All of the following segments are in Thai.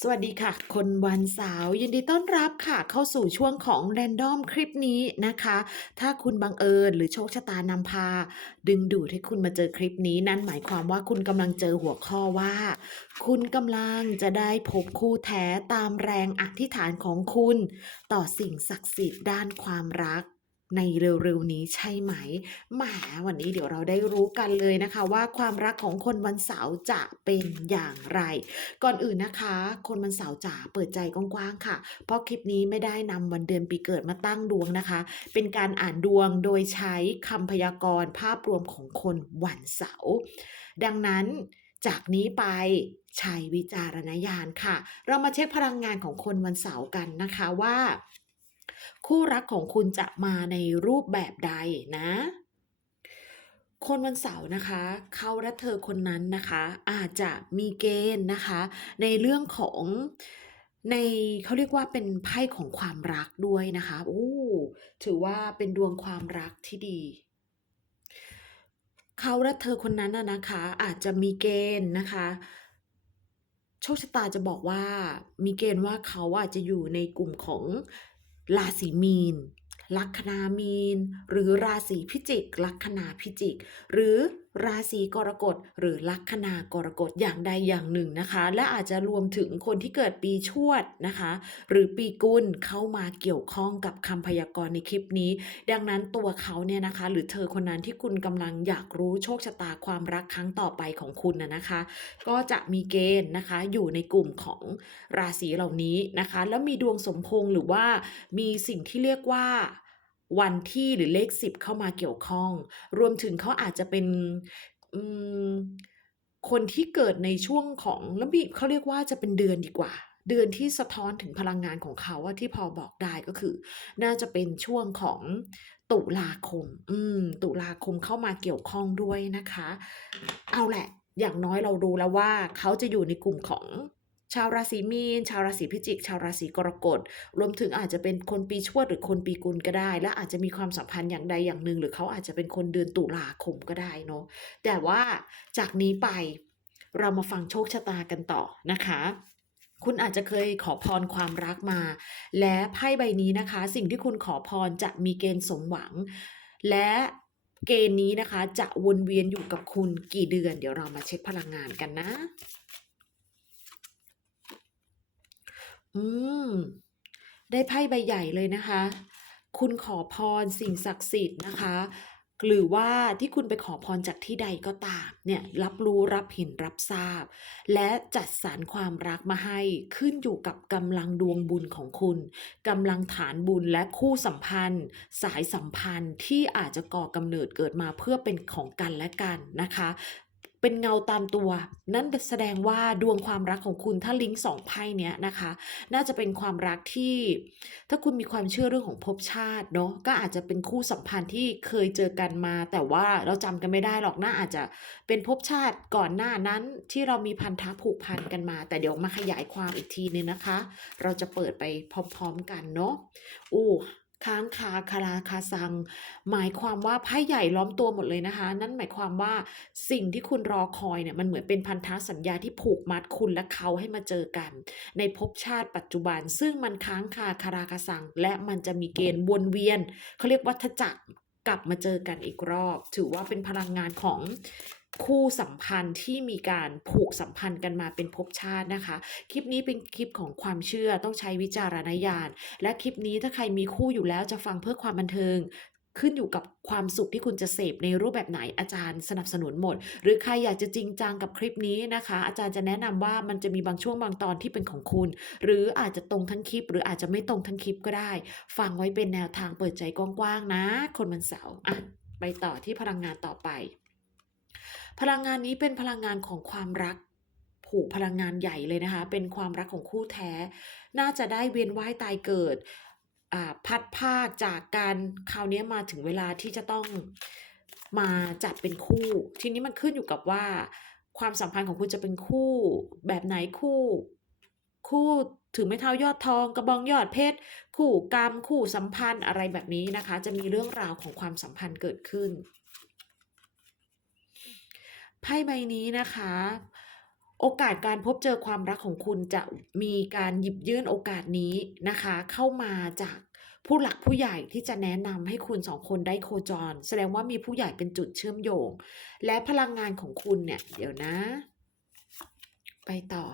สวัสดีค่ะ คนวันเสาร์ยินดีต้อนรับค่ะ เข้าสู่ช่วงของ Random คลิปนี้นะคะ ถ้าคุณบังเอิญหรือโชคชะตานำพา ดึงดูดให้คุณมาเจอคลิปนี้นั่นหมายความว่าคุณกำลังเจอหัวข้อว่า คุณกำลังจะได้พบคู่แท้ตามแรงอธิษฐานของคุณ ต่อสิ่งศักดิ์สิทธิ์ด้านความรัก ในเร็วๆนี้ใช่ไหมแหมวันนี้เดี๋ยวเราได้รู้กันเลยนะคะ ว่าความรักของคนวันเสาร์จะเป็นอย่างไร ก่อนอื่นนะคะ คนวันเสาร์จ๋าเปิดใจกว้างๆค่ะ เพราะคลิปนี้ไม่ได้นำวันเดือนปีเกิดมาตั้งดวงนะคะ เป็นการอ่านดวงโดยใช้คำพยากรณ์ภาพรวมของคนวันเสาร์ดังนั้นจากนี้ไปใช้วิจารณญาณค่ะ เรามาเช็คพลังงานของคนวันเสาร์กันนะคะว่า คู่รักของคุณจะมาในรูปแบบใดนะ คนวันเสาร์นะคะ เขาและเธอคนนั้นนะคะ อาจจะมีเกณฑ์นะคะ ในเรื่องของในเขาเรียกว่าเป็นไพ่ของความรักด้วยนะคะโอ้ถือว่าเป็นดวงความรักที่ดีเขาและเธอคนนั้นน่ะนะคะ อาจจะมีเกณฑ์นะคะโชคชะตาจะบอกว่ามีเกณฑ์ว่าเขาอาจจะอยู่ในกลุ่มของ ราศีมีน ลัคนามีน หรือราศีพิจิก ลัคนาพิจิก หรือ ราศีกรกฎหรือลัคนากรกฎอย่างใดอย่างหนึ่งนะคะ และอาจจะรวมถึงคนที่เกิดปีชวดนะคะ หรือปีกุลเข้ามาเกี่ยวข้องกับคำพยากรณ์ในคลิปนี้ ดังนั้นตัวเขาเนี่ยนะคะ หรือเธอคนนั้นที่คุณกำลังอยากรู้โชคชะตาความรักครั้งต่อไปของคุณนะนะคะ ก็จะมีเกณฑ์นะคะอยู่ในกลุ่มของราศีเหล่านี้นะคะ แล้วมีดวงสมพงษ์หรือว่ามีสิ่งที่เรียกว่า วันที่หรือเลขสิบเข้ามาเกี่ยวข้อง รวมถึงเขาอาจจะเป็นคนที่เกิดในช่วงของแล้วมีเขาเรียกว่าจะเป็นเดือนดีกว่า เดือนที่สะท้อนถึงพลังงานของเขาว่าที่พอบอกได้ก็คือ น่าจะเป็นช่วงของตุลาคม อืม ตุลาคมเข้ามาเกี่ยวข้องด้วยนะคะ เอาแหละ อย่างน้อยเรารู้แล้วว่าเขาจะอยู่ในกลุ่มของ ชาวราศีมีน ชาวราศีพิจิก ชาวราศีกรกฎ รวมถึงอาจจะเป็นคนปีชวดหรือคนปีกุลก็ได้ และอาจจะมีความสัมพันธ์อย่างใดอย่างหนึ่ง หรือเขาอาจจะเป็นคนเดือนตุลาคมก็ได้เนาะ แต่ว่าจากนี้ไปเรามาฟังโชคชะตากันต่อนะคะคุณอาจจะเคยขอพรความรักมา และไพ่ใบนี้นะคะ สิ่งที่คุณขอพรจะมีเกณฑ์สมหวัง และเกณฑ์นี้นะคะ จะวนเวียนอยู่กับคุณกี่เดือน เดี๋ยวเรามาเช็คพลังงานกันนะ อืม ได้ไพ่ใบใหญ่เลยนะคะ คุณขอพรสิ่งศักดิ์สิทธิ์นะคะ หรือว่าที่คุณไปขอพรจากที่ใดก็ตาม เนี่ย รับรู้รับเห็นรับทราบ และจัดสรรความรักมาให้ขึ้นอยู่กับกำลังดวงบุญของคุณกำลังฐานบุญและคู่สัมพันธ์ สายสัมพันธ์ที่อาจจะก่อกำเนิดเกิดมาเพื่อเป็นของกันและกันนะคะ เป็นเงาตามตัว นั่นแสดงว่าดวงความรักของคุณถ้าลิงก์สองไพ่เนี้ยนะคะ น่าจะเป็นความรักที่ ถ้าคุณมีความเชื่อเรื่องของภพชาติเนาะก็อาจจะเป็นคู่สัมพันธ์ที่เคยเจอกันมา แต่ว่าเราจำกันไม่ได้หรอกน่าอาจจะเป็นภพชาติก่อนหน้านั้นที่เรามีพันธะผูกพันกันมา แต่เดี๋ยวมาขยายความอีกทีนึงนะคะ เราจะเปิดไปพร้อม ๆกันเนาะอู้ ค้างคาคาราคาซัง หมายความว่าไพ่ใหญ่ล้อมตัวหมดเลยนะคะ นั่นหมายความว่าสิ่งที่คุณรอคอยเนี่ยมันเหมือนเป็นพันธสัญญาที่ผูกมัดคุณและเขาให้มาเจอกัน ในภพชาติปัจจุบัน ซึ่งมันค้างคาคาราคาซัง และมันจะมีเกณฑ์วนเวียนเขาเรียกวัฏจักรกลับมาเจอกันอีกรอบ ถือว่าเป็นพลังงานของ คู่สัมพันธ์ที่มีการผูกสัมพันธ์กันมาเป็นภพชาตินะคะ คลิปนี้เป็นคลิปของความเชื่อต้องใช้วิจารณญาณ และคลิปนี้ถ้าใครมีคู่อยู่แล้วจะฟังเพื่อความบันเทิงขึ้นอยู่กับความสุขที่คุณจะเสพในรูปแบบไหนอาจารย์สนับสนุนหมด หรือใครอยากจะจริงจังกับคลิปนี้นะคะ อาจารย์จะแนะนำว่ามันจะมีบางช่วงบางตอนที่เป็นของคุณ หรืออาจจะตรงทั้งคลิป หรืออาจจะไม่ตรงทั้งคลิปก็ได้ ฟังไว้เป็นแนวทางเปิดใจกว้างๆนะ คนวันเสาร์อะไปต่อที่พลังงานต่อไป พลังงานนี้เป็นพลังงานของความรัก ผูกพลังงานใหญ่เลยนะคะ เป็นความรักของคู่แท้ น่าจะได้เวียนว่ายตายเกิดอ่าพัดภาคจากการคราวนี้มาถึงเวลาที่จะต้องมาจัดเป็นคู่ ทีนี้มันขึ้นอยู่กับว่า ความสัมพันธ์ของคุณจะเป็นคู่ แบบไหนคู่ คู่ถือไม้เท้ายอดทอง กระบองยอดเพชรคู่กรรมคู่สัมพันธ์อะไรแบบนี้นะคะ จะมีเรื่องราวของความสัมพันธ์เกิดขึ้น ไพ่ใบนี้นะคะ โอกาสการพบเจอความรักของคุณจะมีการหยิบยื่นโอกาสนี้นะคะ เข้ามาจากผู้หลักผู้ใหญ่ที่จะแนะนำให้คุณสองคนได้โคจร แสดงว่ามีผู้ใหญ่เป็นจุดเชื่อมโยง และพลังงานของคุณเนี่ย เดี๋ยวนะ ไปต่อ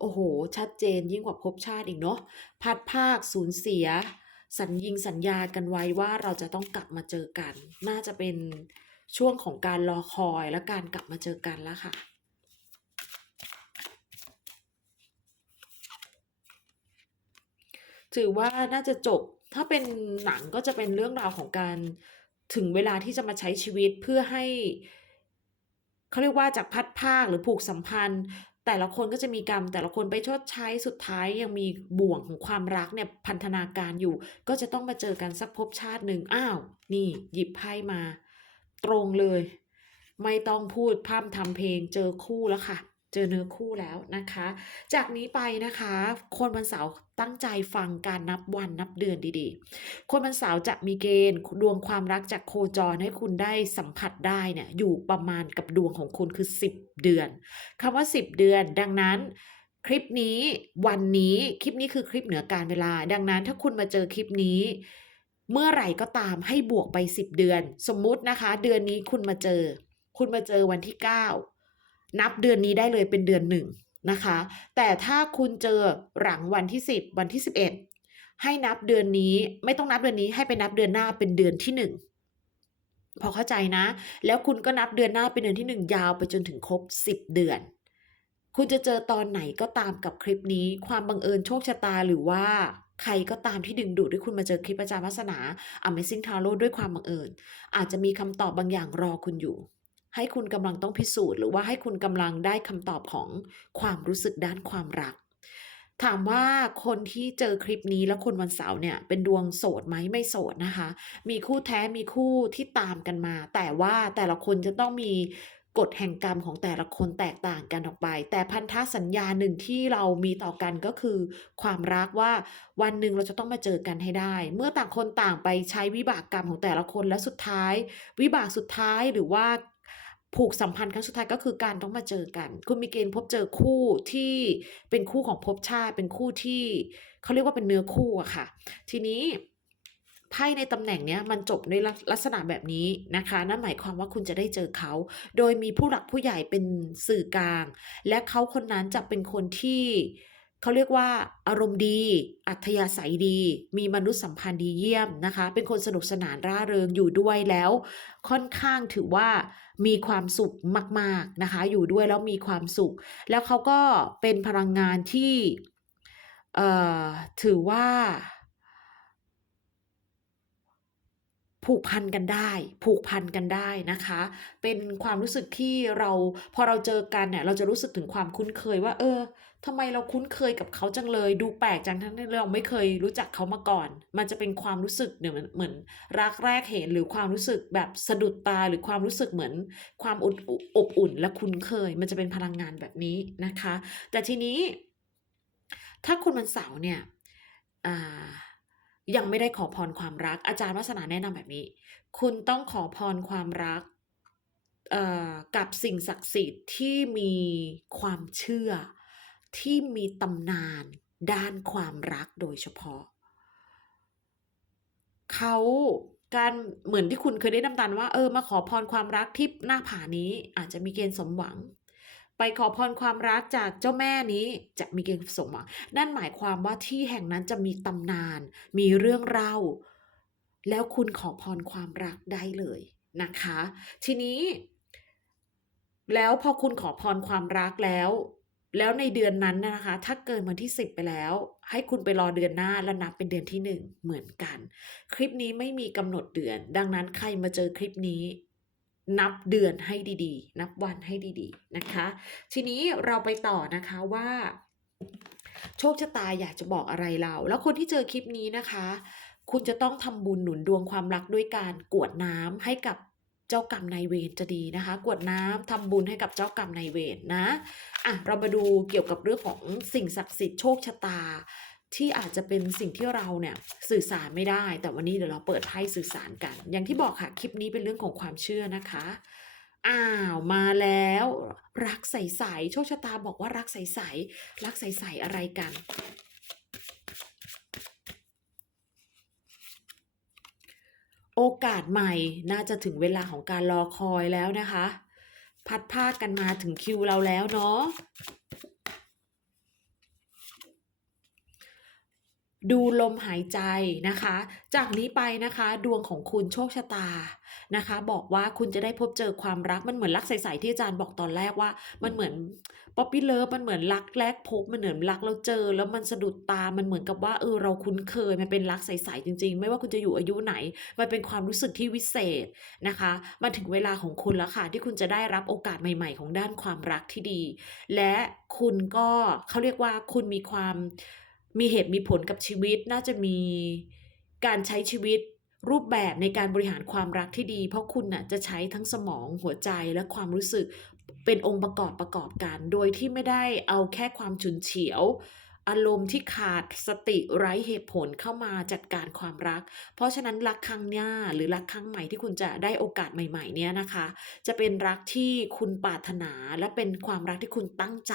โอ้โห ชัดเจนยิ่งกว่าภพชาติอีกเนาะพัดภาคสูญเสีย สัญญิงสัญญากันไว้ว่าเราจะต้องกลับมาเจอกัน น่าจะเป็น ช่วงของการรอคอยและการกลับมาเจอกันแล้วค่ะ ถือว่าน่าจะจบ ถ้าเป็นหนังก็จะเป็นเรื่องราวของการถึงเวลาที่จะมาใช้ชีวิตเพื่อให้เขาเรียกว่าจากพัดภาคหรือผูกสัมพันธ์ แต่ละคนก็จะมีกรรม แต่ละคนไปชดใช้สุดท้ายยังมีบ่วงของความรักเนี่ยพันธนาการอยู่ ก็จะต้องมาเจอกันสักภพชาติหนึ่งอ้าว นี่ หยิบไพ่มา ตรงเลย ไม่ต้องพูดพร่ำทำเพลงเจอคู่แล้วค่ะ เจอเนื้อคู่แล้วนะคะ จากนี้ไปนะคะ คนวันเสาร์ตั้งใจฟังการนับวันนับเดือนดีๆ คนวันเสาร์จะมีเกณฑ์ดวงความรักจากโคจรให้คุณได้สัมผัสได้เนี่ยอยู่ประมาณกับดวงของคุณคือ 10 เดือนคำว่า 10 เดือน ดังนั้นคลิปนี้วันนี้คลิปนี้คือคลิปเหนือการเวลา ดังนั้นถ้าคุณมาเจอคลิปนี้ เมื่อไหร่ก็ตามให้บวกไป 10 เดือน สมมุตินะคะ เดือนนี้คุณมาเจอ คุณมาเจอวันที่ 9 นับเดือนนี้ได้เลยเป็นเดือนหนึ่งนะคะ แต่ถ้าคุณเจอหลังวันที่ 10 วันที่ 11 ให้นับเดือนนี้ไม่ต้องนับเดือนนี้ให้ไปนับเดือนหน้าเป็นเดือนที่ 1พอเข้าใจนะ แล้วคุณก็นับเดือนหน้าเป็นเดือนที่ 1 ยาวไปจนถึงครบ 10 เดือน คุณจะเจอตอนไหนก็ตามกับคลิปนี้ ความบังเอิญโชคชะตาหรือว่า ใครก็ตามที่ดึงดูดให้คุณมาเจอคลิปอาจารย์วัฒนา Amazing Tarot ด้วยความบังเอิญ อาจจะมีคำตอบบางอย่างรอคุณอยู่ ให้คุณกำลังต้องพิสูจน์ หรือว่าให้คุณกำลังได้คำตอบของความรู้สึกด้านความรัก ถามว่าคนที่เจอคลิปนี้แล้วคนวันเสาร์เนี่ยเป็นดวงโสดไหมไม่โสดนะคะ มีคู่แท้มีคู่ที่ตามกันมา แต่ว่าแต่ละคนจะต้องมี กฎแห่งกรรมของแต่ละคนแตกต่างกันออกไป แต่พันธสัญญาหนึ่งที่เรามีต่อกันก็คือ ความรักว่าวันหนึ่งเราจะต้องมาเจอกันให้ได้ เมื่อต่างคนต่างไปใช้วิบากกรรมของแต่ละคนและสุดท้าย วิบากสุดท้ายหรือว่าผูกสัมพันธ์ครั้งสุดท้ายก็คือการต้องมาเจอกัน คุณมีเกณฑ์พบเจอคู่ที่เป็นคู่ของภพชาติ เป็นคู่ที่เขาเรียกว่าเป็นเนื้อคู่อะค่ะ ทีนี้ ไพ่ในตำแหน่งเนี้ยมันจบในลักลักษณะแบบนี้นะคะ นั่นหมายความว่าคุณจะได้เจอเขา โดยมีผู้หลักผู้ใหญ่เป็นสื่อกลาง และเขาคนนั้นจะเป็นคนที่เขาเรียกว่าอารมณ์ดี อัธยาศัยดี มีมนุษยสัมพันธ์ดีเยี่ยมนะคะ เป็นคนสนุกสนานร่าเริงอยู่ด้วยแล้ว ค่อนข้างถือว่ามีความสุขมาก ๆนะคะ อยู่ด้วยแล้วมีความสุข แล้วเขาก็เป็นพลังงานที่เอ่อถือว่า ผูกพันกันได้ ผูกพันกันได้นะคะ เป็นความรู้สึกที่เราพอเราเจอกันเนี่ยเราจะรู้สึกถึงความคุ้นเคยว่า เออทำไมเราคุ้นเคยกับเขาจังเลย ดูแปลกจังทั้งที่เราไม่เคยรู้จักเขามาก่อน มันจะเป็นความรู้สึกเนี่ยเหมือนเหมือนรักแรกเห็นหรือความรู้สึกแบบสะดุดตาหรือความรู้สึกเหมือนความอบอบอุ่นและคุ้นเคย มันจะเป็นพลังงานแบบนี้นะคะ แต่ทีนี้ ถ้าคุณวันเสาร์เนี่ยอ่า ยังไม่ได้ขอพรความรัก อาจารย์วัฒนาแนะนำแบบนี้ คุณต้องขอพรความรักกับสิ่งศักดิ์สิทธิ์ที่มีความเชื่อที่มีตำนานด้านความรักโดยเฉพาะ เขาการเหมือนที่คุณเคยได้น้ำตาลว่าเออมาขอพรความรักที่หน้าผานี้อาจจะมีเกณฑ์สมหวัง ไปขอพรความรักจากเจ้าแม่นี้จะมีเกณฑ์สมหวังนั่นหมายความว่าที่แห่งนั้นจะมีตำนาน มีเรื่องเล่า แล้วคุณขอพรความรักได้เลยนะคะ ทีนี้ แล้วพอคุณขอพรความรักแล้ว แล้วในเดือนนั้นนะนะคะ ถ้าเกินวันที่ 10 ไปแล้ว ให้คุณไปรอเดือนหน้าแล้วนับเป็นเดือนที่ 1 เหมือนกัน คลิปนี้ไม่มีกำหนดเดือน ดังนั้นใครมาเจอคลิปนี้ นับเดือนให้ดีๆ นับวันให้ดีๆนะคะ ทีนี้เราไปต่อนะคะว่าโชคชะตาอยากจะบอกอะไรเรา แล้วคนที่เจอคลิปนี้นะคะ คุณจะต้องทำบุญหนุนดวงความรักด้วยการกวดน้ำให้กับเจ้ากรรมนายเวรจะดีนะคะ กวดน้ำทำบุญให้กับเจ้ากรรมนายเวรนะอะเรามาดูเกี่ยวกับเรื่องของสิ่งศักดิ์สิทธิ์โชคชะตา ที่อาจจะเป็นสิ่งที่เราเนี่ยสื่อสารไม่ได้ แต่วันนี้เดี๋ยวเราเปิดไพ่สื่อสารกัน อย่างที่บอกค่ะ คลิปนี้เป็นเรื่องของความเชื่อนะคะ อ้าวมาแล้ว รักใสๆโชคชะตาบอกว่ารักใสๆรักใสๆอะไรกัน โอกาสใหม่น่าจะถึงเวลาของการรอคอยแล้วนะคะ พัดภาคกันมาถึงคิวเราแล้วเนาะ ดูลมหายใจนะคะ จากนี้ไปนะคะดวงของคุณโชคชะตานะคะ บอกว่าคุณจะได้พบเจอความรักมันเหมือนรักใสๆที่อาจารย์บอกตอนแรกว่า มันเหมือนป๊อปปี้เลิฟมันเหมือนรักแรกพบมันเหมือนรักเราเจอ แล้วมันสะดุดตามันเหมือนกับว่าเออเราคุ้นเคยมันเป็นรักใสๆจริง ๆ ไม่ว่าคุณจะอยู่อายุไหน มันเป็นความรู้สึกที่วิเศษนะคะมาถึงเวลาของคุณแล้วค่ะที่คุณจะได้รับโอกาสใหม่ ๆ ของด้านความรักที่ดี และคุณก็เขาเรียกว่าคุณมีความ มีเหตุมีผลกับชีวิต น่าจะมีการใช้ชีวิตรูปแบบในการบริหารความรักที่ดี เพราะคุณน่ะจะใช้ทั้งสมองหัวใจและความรู้สึกเป็นองค์ประกอบประกอบกัน โดยที่ไม่ได้เอาแค่ความฉุนเฉียว อารมณ์ที่ขาดสติไร้เหตุผลเข้ามาจัดการความรัก เพราะฉะนั้นรักครั้งหน้าหรือรักครั้งใหม่ที่คุณจะได้โอกาสใหม่ ๆ เนี้ยนะคะ จะเป็นรักที่คุณปรารถนาและเป็นความรักที่คุณตั้งใจ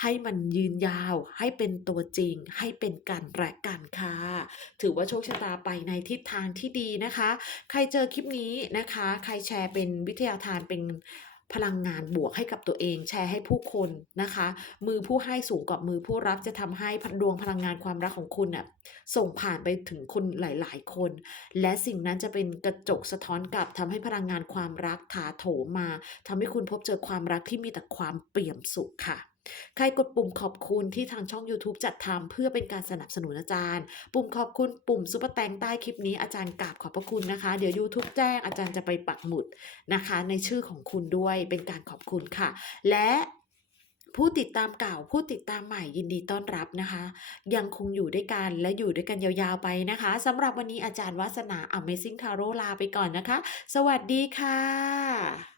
ให้มันยืนยาว ให้เป็นตัวจริง ให้เป็นกันและกันค่ะ ถือว่าโชคชะตาไปในทิศทางที่ดีนะคะ ใครเจอคลิปนี้นะคะ ใครแชร์เป็นวิทยาทานเป็น พลังงานบวกให้กับตัวเอง แชร์ให้ผู้คนนะคะ มือผู้ให้สูงกว่ามือผู้รับจะทำให้ดวงพลังงานความรักของคุณน่ะส่งผ่านไปถึงคนหลาย ๆ คน และสิ่งนั้นจะเป็นกระจกสะท้อนกลับทำให้พลังงานความรักถาโถมมาทำให้คุณพบเจอความรักที่มีแต่ความเปี่ยมสุขค่ะ ใครกดปุ่มขอบคุณที่ทางช่อง YouTube จัดทำเพื่อเป็นการสนับสนุนอาจารย์ ปุ่มขอบคุณปุ่มซุปเปอร์แตงใต้คลิปนี้อาจารย์กราบขอบพระคุณนะคะ เดี๋ยว YouTube แจ้งอาจารย์จะไปปักหมุดนะคะ ในชื่อของคุณด้วยเป็นการขอบคุณค่ะ และผู้ติดตามเก่าผู้ติดตามใหม่ยินดีต้อนรับนะคะ ยังคงอยู่ด้วยกันและอยู่ด้วยกันยาวๆไปนะคะสำหรับวันนี้อาจารย์วัสนา Amazing Tarot ลาไปก่อนนะคะ สวัสดีค่ะ